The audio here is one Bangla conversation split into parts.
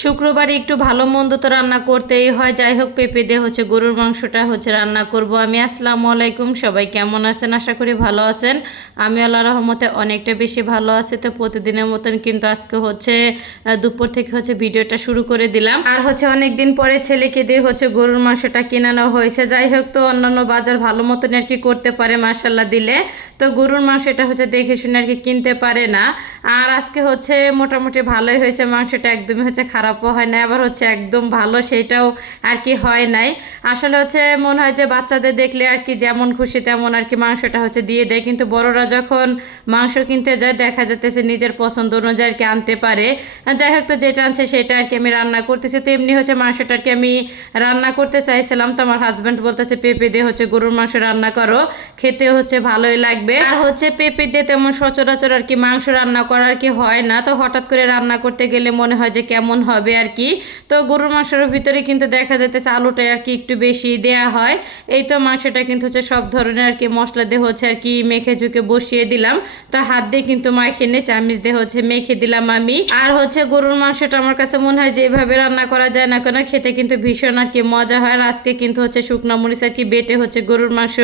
শুক্রবারে একটু ভালো মন্দ তো রান্না করতেই হয়। যাই হোক, পেঁপে দিয়ে গরুর মাংসটা রান্না করব আমি। আসসালামু আলাইকুম, সবাই কেমন আছেন? আশা করি ভালো আছেন। আমি আল্লাহ রহমতে অনেকটা বেশি ভালো আছি। তো প্রতিদিনের মতন কিন্তু আজকে দুপুর থেকে ভিডিওটা শুরু করে দিলাম। আর অনেক দিন পরে ছেলেকে দিয়ে গরুর মাংসটা কিনানো হয়েছে। যাই হোক, তো অন্যান্য বাজার ভালো মতন আর কি করতে পারে মাশাল্লাহ দিলে, তো গরুর মাংসটা দেখে শুনে আর কি কিনতে পারে না। আর আজকে মোটামুটি ভালোই হয়েছে, মাংসটা একদমই খারাপও হয় না, আবার একদম ভালো সেটাও আর কি হয় নাই। আসলে মনে হয় যে বাচ্চাদের দেখলে আর কি যেমন খুশি তেমন আর কি মাংসটা দিয়ে দেয়, কিন্তু বড়রা যখন মাংস কিনতে যায় দেখা যাচ্ছে নিজের পছন্দ অনুযায়ী আর কি আনতে পারে। যাই হোক, তো যেটা আনছে সেটা আর কি আমি রান্না করতেছি। তো এমনি মাংসটা আর কি আমি রান্না করতে চাইছিলাম, তো আমার হাজব্যান্ড বলতেছে পেঁপে দিয়ে গরুর মাংস রান্না করো, খেতে ভালোই লাগবে। আর পেঁপে দিয়ে তেমন সচরাচর আর কি মাংস রান্না করা আর কি হয় না, তো হঠাৎ করে রান্না করতে গেলে মনে হয় যে কেমন হবে আর কি। তো গরুর মাংসের ভিতরে কিন্তু দেখা যাইতেছে আলুটা আর কি একটু বেশি দেয়া হয়। এই তো মাংসটা কিন্তু সব ধরনের আর কি মশলা দিয়ে আর কি মেখে ঝুঁকে বসিয়ে দিলাম। তো হাত দিয়ে কিন্তু মাখে নিয়ে চামিচ দিয়ে মেখে দিলাম আমি। আর গরুর মাংসটা আমার কাছে মনে হয় যে এভাবে রান্না করা যায় না কেন, খেতে কিন্তু ভীষণ আর কি মজা হয়। আর আজকে কিন্তু শুকনো মরিচ আর কি বেটে গরুর মাংস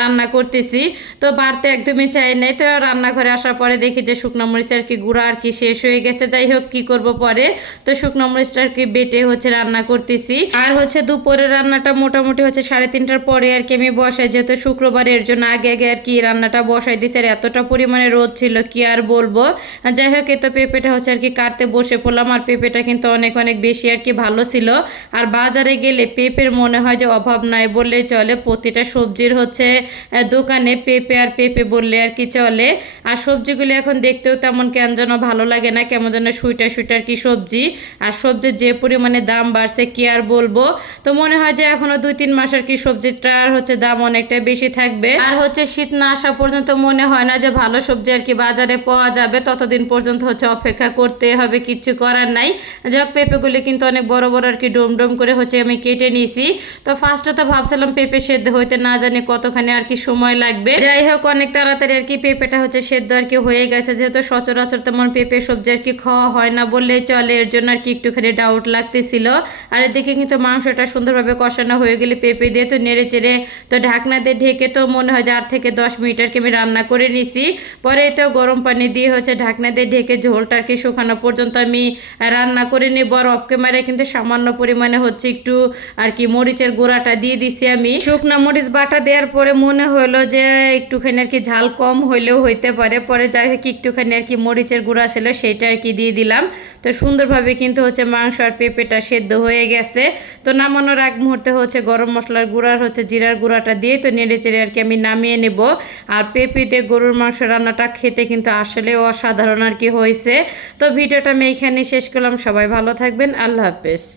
রান্না করতেছি। তো বাড়তে একদমই চাই নাই। তো রান্নাঘরে আসার পরে দেখি যে শুকনো মরিচ আর কি গুঁড়া আর কি শেষ হয়ে গেছে। যাই হোক, কি করব পরে, তো শুকনো মরিচটা আর কি বেটে রান্না করতেছি। আর দুপুরের রান্নাটা মোটামুটি 3:30টার পরে আর কি আমি বসাই, যেহেতু শুক্রবারের জন্য আগে আগে আর কি রান্নাটা বসাই দিছি। আর এতটা পরিমাণে রোদ ছিল কি আর বলবো। যাই হোক, তো পেঁপেটা আর কি কাটতে বসে পড়লাম। আর পেঁপেটা কিন্তু অনেক অনেক বেশি আর কি ভালো ছিল। আর বাজারে গেলে পেঁপের মনে হয় যে অভাব নাই বললেই চলে। প্রতিটা সবজির দোকানে পেঁপে আর পেঁপে বললে আর কি চলে। আর সবজিগুলি এখন দেখতেও তেমন কেন যেন ভালো লাগে না, কেমন যেন সুইটার সুইটার কি সবজি। আর সবজির যে পরিমাণে দাম বাড়ছে কি আর বলবো। তো মনে হয় যে এখনো 2-3 মাস আর কি সবজিটার দাম অনেকটা বেশি থাকবে। আর শীত না আসা পর্যন্ত মনে হয় না যে ভালো সবজি আর কি বাজারে পাওয়া যাবে। ততদিন পর্যন্ত অপেক্ষা করতে হবে, কিচ্ছু করার নাই। যাক, পেঁপেগুলি কিন্তু অনেক বড় বড় আর কি ডোম ডোম করে আমি কেটে নিয়েছি। তো ফার্স্টে তো ভাবছিলাম পেঁপে সেদ্ধ হইতে না জানি কতখানি আর কি সময় লাগবে। যাই হোক, অনেক তাড়াতাড়ি আর কি পেঁপেটা সেদ্ধ আর কি হয়ে গেছে। যেহেতু সচরাচর তেমন পেঁপে সবজি আর কি খাওয়া হয় না বললেই চলে, এর জন্য আর কি একটুখানি ডাউট লাগতেছিল। আর এদিকে কিন্তু মাংসটা সুন্দরভাবে কষানো হয়ে গেলে পেঁপে দিয়ে তো নেড়ে চেড়ে তো ঢাকনা দিয়ে ঢেকে তো মনে হয় যে 8 থেকে 10 মিনিট আর কি আমি রান্না করে নিছি। পরে তো গরম পানি দিয়ে ঢাকনা দিয়ে ঢেকে ঝোলটা আর কি শুকানো পর্যন্ত আমি রান্না করে নিব। আর অফ ক্যামেরায় কিন্তু সামান্য পরিমাণে একটু আর কি মরিচের গুঁড়াটা দিয়ে দিছি আমি। শুকনা মরিচ বাটা দেওয়ার পরে মনে হলো যে একটুখানি আর কি ঝাল কম হইলেও হইতে পারে। পরে যাই হোক, একটুখানি আর কি মরিচের গুঁড়া ছিল সেটা আর কি দিয়ে দিলাম। তো সুন্দরভাবে কিন্তু মাংস আর পেঁপেটা সেদ্ধ হয়ে গেছে। তো নামানোর আগ মুহূর্তে গরম মশলার গুঁড়ার জিরার গুঁড়াটা দিয়ে তো নেড়ে চেড়ে আর কি আমি নামিয়ে নেব। আর পেঁপে দিয়ে গরুর মাংস রান্নাটা খেতে কিন্তু আসলে অসাধারণ আর কি হয়েছে। তো ভিডিওটা আমি এইখানে শেষ করলাম। সবাই ভালো থাকবেন, আল্লাহ হাফেজ।